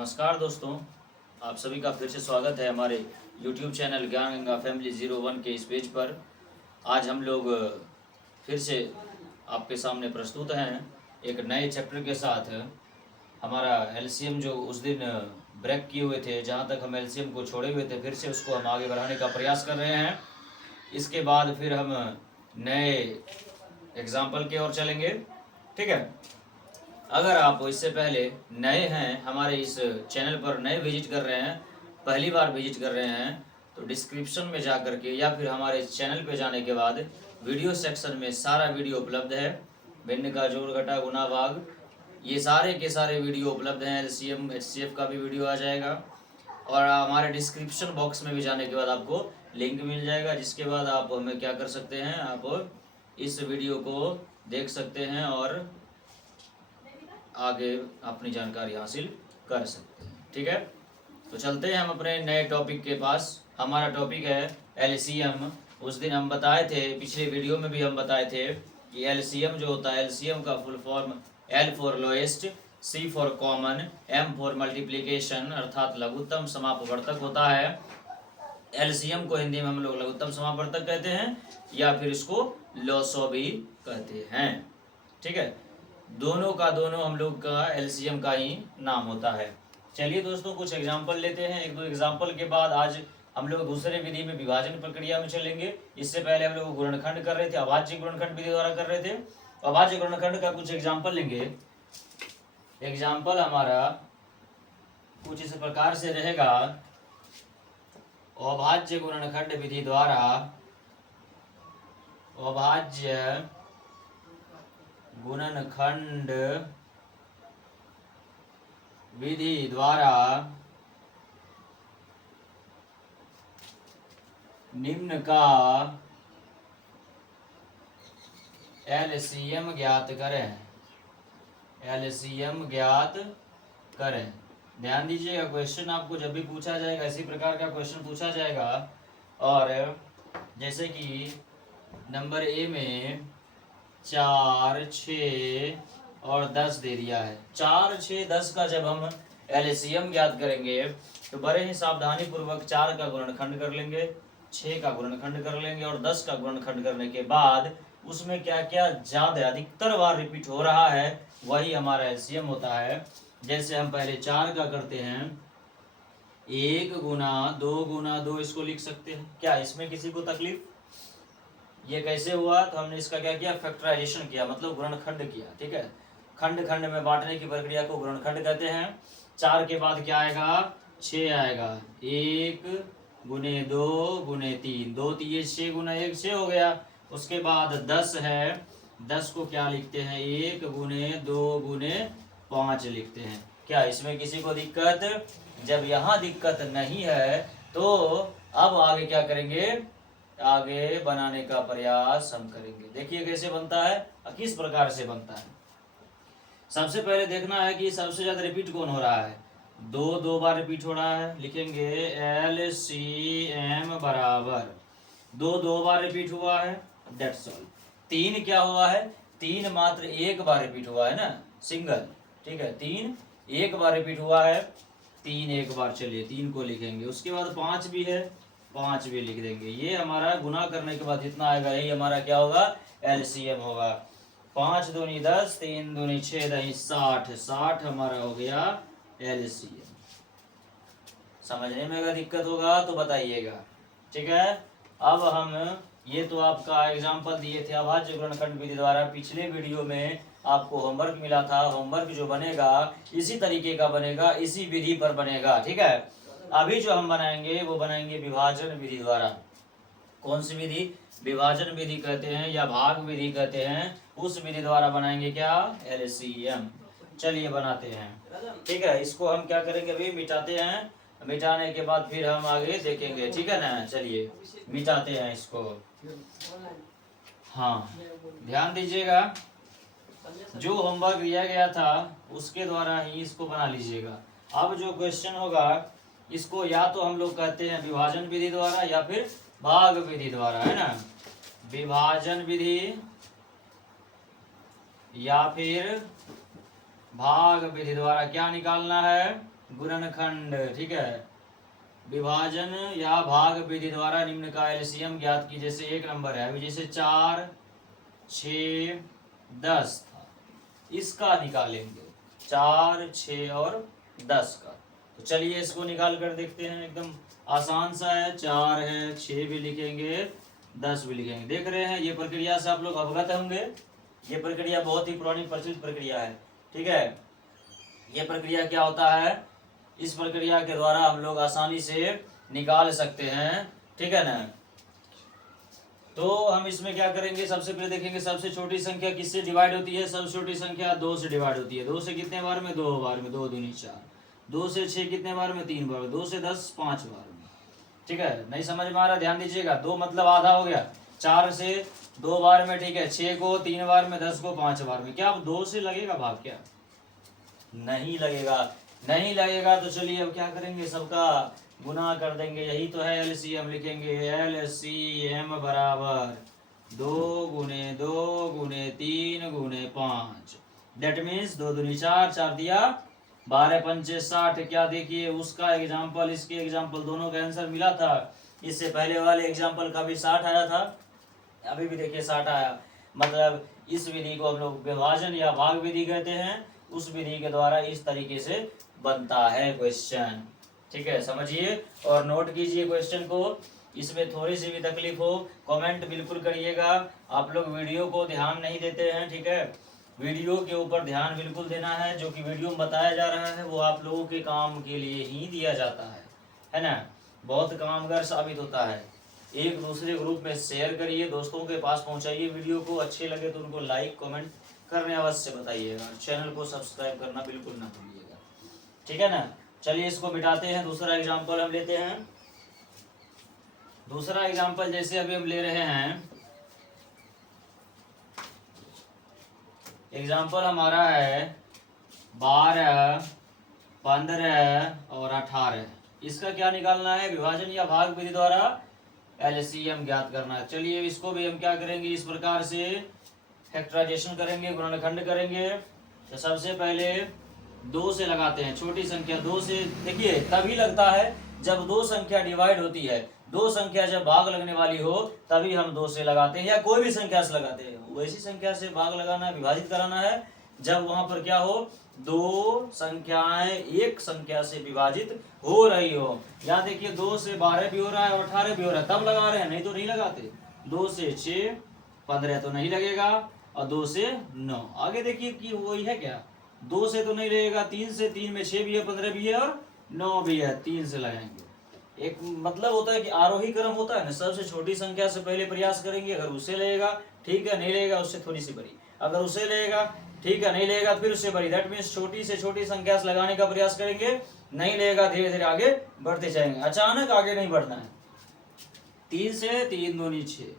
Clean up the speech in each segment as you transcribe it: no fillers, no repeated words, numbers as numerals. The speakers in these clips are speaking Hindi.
नमस्कार दोस्तों, आप सभी का फिर से स्वागत है हमारे YouTube चैनल ज्ञान गंगा फैमिली 01 के इस पेज पर। आज हम लोग फिर से आपके सामने प्रस्तुत हैं एक नए चैप्टर के साथ। हमारा एलसीएम जो उस दिन ब्रेक किए हुए थे, जहाँ तक हम एलसीएम को छोड़े हुए थे, फिर से उसको हम आगे बढ़ाने का प्रयास कर रहे हैं। इसके बाद फिर हम नए एग्जाम्पल की ओर चलेंगे। ठीक है, अगर आप इससे पहले नए हैं, हमारे इस चैनल पर नए विजिट कर रहे हैं, पहली बार विजिट कर रहे हैं, तो डिस्क्रिप्शन में जा कर के या फिर हमारे चैनल पे जाने के बाद वीडियो सेक्शन में सारा वीडियो उपलब्ध है। भिन्न का जोड़ घटा गुना भाग, ये सारे के सारे वीडियो उपलब्ध हैं। एलसीएम एचसीएफ का भी वीडियो आ जाएगा और हमारे डिस्क्रिप्शन बॉक्स में भी जाने के बाद आपको लिंक मिल जाएगा, जिसके बाद आप हमें क्या कर सकते हैं, आप इस वीडियो को देख सकते हैं और आगे अपनी जानकारी हासिल कर सकते हैं। ठीक है, तो चलते हैं हम अपने नए टॉपिक के पास। हमारा टॉपिक है एलसीएम। उस दिन हम बताए थे, पिछले वीडियो में भी हम बताए थे कि एलसीएम जो होता है, एलसीएम का full form L for lowest, C for common, M for multiplication अर्थात लघुत्तम समापवर्तक होता है। एलसीएम को हिंदी में हम लोग लघुत्तम समापवर्तक कहते हैं या फिर इसको लॉसो भी कहते हैं। ठीक है, दोनों का दोनों हम लोग का एलसीएम का ही नाम होता है। चलिए दोस्तों, कुछ एग्जाम्पल लेते हैं। एक दो एग्जाम्पल के बाद आज हम लोग दूसरे विधि में विभाजन प्रक्रिया में चलेंगे। इससे पहले हम लोग गुणनखंड कर रहे थे, अभाज्य गुणनखंड विधि द्वारा कर रहे थे। अभाज्य गुणनखंड का कुछ एग्जाम्पल लेंगे। एग्जाम्पल हमारा कुछ इस प्रकार से रहेगा। अभाज्य गुणनखंड विधि द्वारा, अभाज्य गुणनखंड विधि द्वारा निम्न का एलसीएम ज्ञात करें। एलसीएम ज्ञात करें। ध्यान दीजिएगा, क्वेश्चन आपको जब भी पूछा जाएगा, इसी प्रकार का क्वेश्चन पूछा जाएगा। और जैसे कि नंबर ए में 4, 6 और 10 दे दिया है। 4, 6, 10 का जब हम एलसीएम ज्ञात करेंगे तो बड़े ही सावधानी पूर्वक 4 का गुणनखंड कर लेंगे, 6 का गुणनखंड कर लेंगे और 10 का गुणनखंड करने के बाद उसमें क्या क्या ज्यादा अधिकतर बार रिपीट हो रहा है, वही हमारा एलसीएम होता है। जैसे हम पहले 4 का करते हैं, 1 गुना 2 गुना 2 इसको लिख सकते हैं। क्या इसमें किसी को तकलीफ? ये कैसे हुआ? तो हमने इसका क्या किया, फैक्टराइजेशन किया, मतलब गुणनखंड किया। ठीक है, खंड खंड में बांटने की प्रक्रिया को गुणनखंड कहते हैं। 4 के बाद क्या आएगा, 6 आएगा। 1 गुने 2 गुने 3, 2 3 6 गुना 1 6 हो गया। उसके बाद 10 है, 10 को क्या लिखते हैं, 1 गुने 2 गुने 5 लिखते हैं। क्या इसमें किसी को दिक्कत? जब यहाँ दिक्कत नहीं है तो अब आगे क्या करेंगे, आगे बनाने का प्रयास हम करेंगे। देखिए कैसे बनता है, किस प्रकार से बनता है। सबसे पहले देखना है कि सबसे ज्यादा रिपीट कौन हो रहा है। 2 बार रिपीट हो रहा है, लिखेंगे LCM बराबर 2 बार रिपीट हुआ है, डेट्स ऑल। 3 क्या हुआ है, 3 मात्र एक बार रिपीट हुआ है ना, सिंगल। ठीक है, 3 एक बार रिपीट हुआ है, 3 एक बार, चलिए 3 को लिखेंगे। उसके बाद 5 भी है, 5 भी लिख देंगे। ये हमारा गुना करने के बाद जितना आएगा यही हमारा क्या होगा, एलसीएम होगा। 5 दूनी 10, 3 दूनी 6, 60, 60 हमारा हो गया एलसीएम। समझने में अगर दिक्कत होगा तो बताइएगा। ठीक है, अब हम ये तो आपका एग्जाम्पल दिए थे अभाज्य गुणनखंड विधि द्वारा। पिछले वीडियो में आपको होमवर्क मिला था, होमवर्क जो बनेगा इसी तरीके का बनेगा, इसी विधि पर बनेगा। ठीक है, अभी जो हम बनाएंगे वो बनाएंगे विभाजन विधि द्वारा। कौन सी विधि? विभाजन विधि कहते हैं या भाग विधि कहते हैं। उस विधि द्वारा बनाएंगे क्या, एलसीएम। चलिए बनाते हैं। ठीक है, इसको हम क्या करेंगे, अभी मिटाते हैं। मिटाने के बाद फिर हम आगे देखेंगे। ठीक है ना, चलिए मिटाते हैं इसको। हाँ, ध्यान दीजिएगा, जो होमवर्क दिया गया था उसके द्वारा ही इसको बना लीजिएगा। अब जो क्वेश्चन होगा इसको या तो हम लोग कहते हैं विभाजन विधि द्वारा या फिर भाग विधि द्वारा, है ना। विभाजन विधि या फिर भाग विधि द्वारा क्या निकालना है, गुणनखंड, ठीक है, विभाजन या भाग विधि द्वारा निम्न का एलसीएम ज्ञात की। जैसे एक नंबर है, अभी जैसे 4, 6, 10 था, इसका निकालेंगे 4, 6 और 10 का। तो चलिए इसको निकाल कर देखते हैं, एकदम आसान सा है। 4 है, 6 भी लिखेंगे, 10 भी लिखेंगे। देख रहे हैं, ये प्रक्रिया से आप लोग अवगत होंगे। ये प्रक्रिया बहुत ही पुरानी प्रचलित प्रक्रिया है, ठीक है। ये प्रक्रिया क्या होता है, इस प्रक्रिया के द्वारा हम लोग आसानी से निकाल सकते हैं, ठीक है ना। तो हम इसमें क्या करेंगे, सबसे पहले देखेंगे सबसे छोटी संख्या किससे डिवाइड होती है। सबसे छोटी संख्या 2 से डिवाइड होती है। 2 से कितने बार में, 2 बार में, 2 दूनी 4। 2 से 6 कितने बार में, 3 बार में। 2 से 10 5 बार में, ठीक है। नहीं समझ में आ रहा, ध्यान दीजिएगा। 2 मतलब आधा हो गया, 4 से 2 बार में, ठीक है। 6 को 3 बार में, 10 को 5 बार में। क्या अब 2 से लगेगा भाग, क्या नहीं लगेगा? नहीं लगेगा तो चलिए अब क्या करेंगे, सबका गुना कर देंगे। यही तो है एलसीएम, लिखेंगे एलसीएम बराबर 2 गुने 2 गुने 3 गुने 5। दैट मीन्स 2 दूनी 4, 4 दिया 12 पंचे 60। क्या देखिए, उसका एग्जाम्पल, इसके एग्जाम्पल, दोनों का आंसर मिला था। इससे पहले वाले एग्जाम्पल का भी 60 आया था, अभी भी देखिए 60 आया। मतलब इस विधि को हम लोग विभाजन या भाग विधि कहते हैं। उस विधि के द्वारा इस तरीके से बनता है क्वेश्चन, ठीक है, समझिए और नोट कीजिए क्वेश्चन को। इसमें थोड़ी सी भी तकलीफ हो कमेंट बिल्कुल करिएगा। आप लोग वीडियो को ध्यान नहीं देते हैं, ठीक है। वीडियो के ऊपर ध्यान बिल्कुल देना है। जो कि वीडियो में बताया जा रहा है वो आप लोगों के काम के लिए ही दिया जाता है ना। बहुत कामगार साबित होता है। एक दूसरे ग्रुप में शेयर करिए, दोस्तों के पास पहुंचाइए वीडियो को। अच्छे लगे तो उनको लाइक कमेंट करने अवश्य बताइएगा। चैनल को सब्सक्राइब करना बिल्कुल ना भूलिएगा, ठीक है ना। चलिए इसको मिटाते हैं। दूसरा एग्जाम्पल हम लेते हैं। दूसरा एग्जाम्पल जैसे अभी हम ले रहे हैं, एग्जाम्पल हमारा है 12, 15 और 18। इसका क्या निकालना है, विभाजन या भाग विधि द्वारा एलसीएम ज्ञात करना है। चलिए इसको भी हम क्या करेंगे, इस प्रकार से फैक्टराइजेशन करेंगे, गुणनखंड करेंगे। तो सबसे पहले 2 से लगाते हैं, छोटी संख्या 2 से। देखिए तभी लगता है जब 2 संख्या डिवाइड होती है। 2 संख्या जब भाग लगने वाली हो तभी हम 2 से लगाते हैं, या कोई भी संख्या से लगाते हैं। वैसी संख्या से भाग लगाना है, विभाजित कराना है जब वहां पर क्या हो, 2 संख्याएं एक संख्या से विभाजित हो रही हो। यहाँ देखिए 2 से 12 भी हो रहा है और 18 भी हो रहा है, तब लगा रहे हैं, नहीं तो नहीं लगाते। 2 से 6 15 तो नहीं लगेगा, और 2 से 9। आगे देखिए कि वही है क्या, 2 से तो नहीं लगेगा, 3 से, 3 में 6 भी है, 15 भी है और 9 भी है, 3 से लगाएंगे। एक मतलब होता है कि आरोही क्रम होता है ना, सबसे छोटी संख्या से पहले प्रयास करेंगे। अगर उससे लगेगा ठीक है, नहीं लगेगा उससे थोड़ी सी बड़ी। अगर उससे लगेगा ठीक है, नहीं लगेगा फिर उससे बड़ी। दैट मीन्स छोटी से छोटी संख्या से लगाने का प्रयास करेंगे, नहीं लगेगा धीरे धीरे आगे बढ़ते जाएंगे, अचानक आगे नहीं बढ़ना है। 3 से 3 दूनी 6,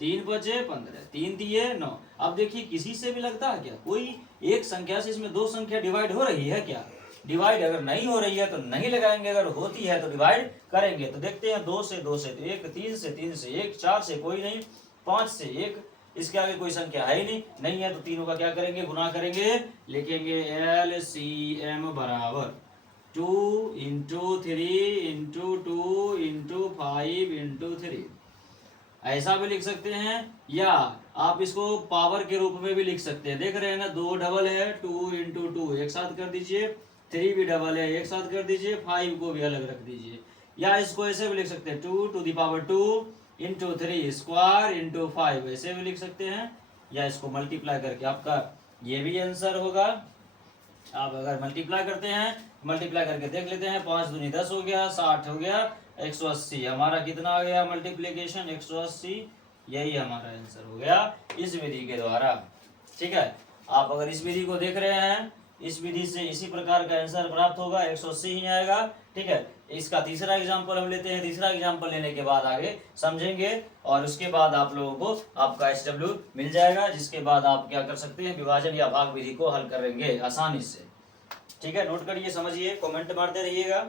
3 बचे 15, 3 दिए 9। अब देखिए किसी से भी लगता है क्या, कोई एक संख्या से इसमें 2 संख्या डिवाइड हो रही है क्या? डिवाइड अगर नहीं हो रही है तो नहीं लगाएंगे, अगर होती है तो डिवाइड करेंगे। तो देखते हैं 2 से 2 से तो 1, 3 से 3 से 1, 4 से कोई नहीं, 5 से 1, इसके आगे कोई संख्या है ही नहीं है तो तीनों का क्या करेंगे, गुना करेंगे। लिखेंगे LCM बराबर 2 इंटू 3 इंटू 2 इंटू 5 इंटू 3। ऐसा भी लिख सकते हैं, या आप इसको पावर के रूप में भी लिख सकते हैं। देख रहे हैं ना, 2 डबल है, 2 इंटू 2 एक साथ कर दीजिए, 3 भी डबल है एक साथ कर दीजिए, 5 को भी अलग रख दीजिए। या इसको ऐसे भी लिख सकते हैं, 2 to the power 2 into 3 square into 5, ऐसे भी लिख सकते हैं। या इसको मल्टीप्लाई करके आपका ये भी आंसर होगा। आप अगर मल्टीप्लाई करते हैं, मल्टीप्लाई करके देख लेते हैं, 5 दूनी 10 हो गया, 60 हो गया, 180। हमारा कितना आ गया मल्टीप्लीकेशन, 180। यही हमारा आंसर हो गया इस विधि के द्वारा, ठीक है। आप अगर इस विधि को देख रहे हैं, इस विधि से इसी प्रकार का आंसर प्राप्त होगा, 180 ही आएगा, ठीक है। इसका तीसरा एग्जाम्पल हम लेते हैं। तीसरा एग्जाम्पल लेने के बाद आगे समझेंगे, और उसके बाद आप लोगों को आपका SW मिल जाएगा, जिसके बाद आप क्या कर सकते हैं, विभाजन या भाग विधि को हल करेंगे आसानी से, ठीक है। नोट करिए, समझिए, कमेंट मारते रहिएगा।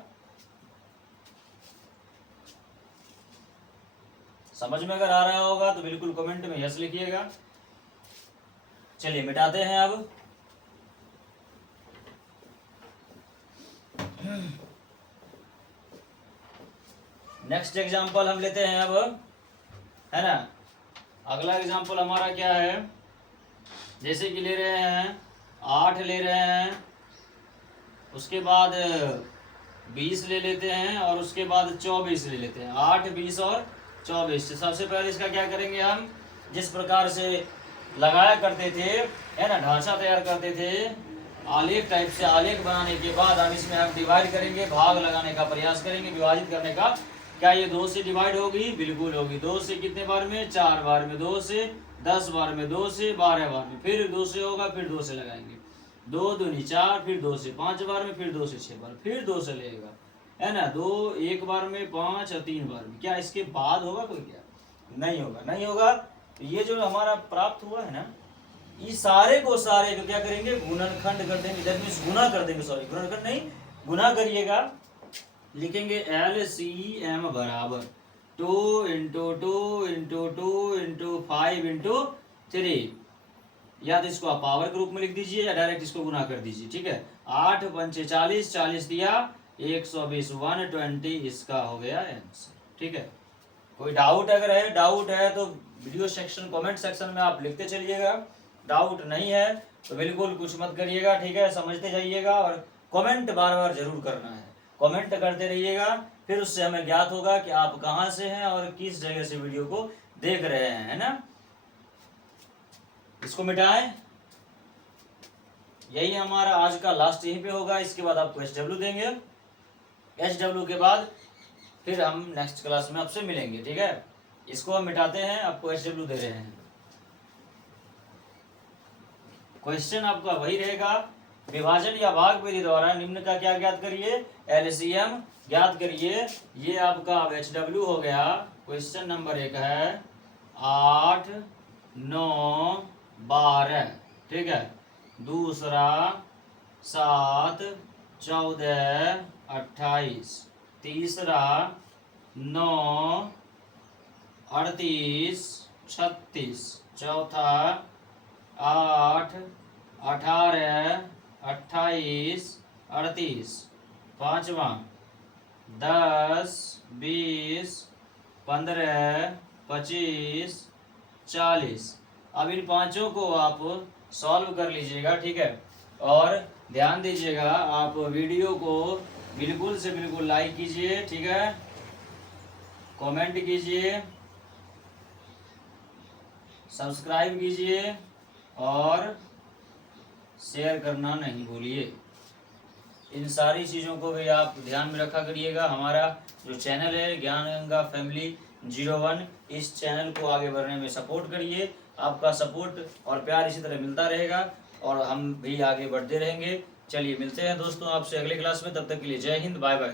समझ में अगर आ रहा होगा तो बिल्कुल कमेंट में यस लिखिएगा। चलिए मिटाते हैं अब। नेक्स्ट एग्जाम्पल हम लेते हैं अब, है ना। अगला एग्जाम्पल हमारा क्या है, जैसे कि ले रहे हैं 8 ले रहे हैं, उसके बाद 20 ले लेते हैं और उसके बाद 24 ले लेते हैं। 8, 20 और 24। सबसे पहले इसका क्या करेंगे हम, जिस प्रकार से लगाया करते थे, है ना, ढांचा तैयार करते थे आलेख टाइप से, आलेख बनाने के बाद अब इसमें हम डिवाइड करेंगे, भाग लगाने का प्रयास करेंगे, विभाजित करने का। क्या ये 2 से डिवाइड होगी? बिल्कुल होगी। 2 से कितने बार में? 4 बार में। 2 से 10 बार में, 2 से 12 बार में, फिर 2 से होगा, फिर 2 से लगाएंगे। 2 दूनी 4, फिर 2 से 5 बार में, फिर 2 से 6 बार, फिर 2 से लगेगा, है ना। 2 एक बार में, 5 और 3 बार में। क्या इसके बाद होगा कोई? क्या नहीं होगा, नहीं होगा। तो ये जो हमारा प्राप्त हुआ है ना, ये सारे को क्या करेंगे? गुणनखंड कर देंगे, दैट मींस गुना कर देंगे। सॉरी, गुणनखंड नहीं, गुना करिएगा। लिखेंगे LCM बराबर 2 × 2 × 2 × 5 × 3। या तो इसको आप पावर के रूप में लिख दीजिए या डायरेक्ट इसको गुना कर दीजिए, ठीक है। 8 पंचे 40, 40 दिया 120, 120 इसका हो गया आंसर, ठीक है। कोई डाउट अगर है, डाउट है तो वीडियो सेक्शन, कमेंट सेक्शन में आप लिखते चलिएगा। डाउट नहीं है तो बिल्कुल कुछ मत करिएगा, ठीक है। समझते जाइएगा और कमेंट बार बार जरूर करना है, कमेंट करते रहिएगा, फिर उससे हमें ज्ञात होगा कि आप कहाँ से हैं और किस जगह से वीडियो को देख रहे हैं, है ना। इसको मिटाएं, यही हमारा आज का लास्ट यहीं पे होगा। इसके बाद आपको SW देंगे, SW के बाद फिर हम नेक्स्ट क्लास में आपसे मिलेंगे, ठीक है। इसको हम मिटाते हैं, आपको SW दे रहे हैं। क्वेश्चन आपका वही रहेगा, विभाजन या भाग विधि द्वारा निम्न का क्या ज्ञात करिए? LCM ज्ञात करिए। ये आपका अब HW हो गया। क्वेश्चन नंबर 1 है 8, 9, 12, ठीक है। दूसरा 7, 14, 28। तीसरा 9, 38, 36। चौथा 8, 18, 28, 38। पांचवा 10, 20, 15, 25, 40। अब इन पांचों को आप सॉल्व कर लीजिएगा, ठीक है। और ध्यान दीजिएगा, आप वीडियो को बिल्कुल से बिल्कुल लाइक कीजिए, ठीक है। कमेंट कीजिए, सब्सक्राइब कीजिए और शेयर करना नहीं भूलिए। इन सारी चीज़ों को भी आप ध्यान में रखा करिएगा। हमारा जो चैनल है ज्ञान गंगा फैमिली 01, इस चैनल को आगे बढ़ने में सपोर्ट करिए। आपका सपोर्ट और प्यार इसी तरह मिलता रहेगा और हम भी आगे बढ़ते रहेंगे। चलिए मिलते हैं दोस्तों आपसे अगले क्लास में, तब तक के लिए जय हिंद, बाय बाय।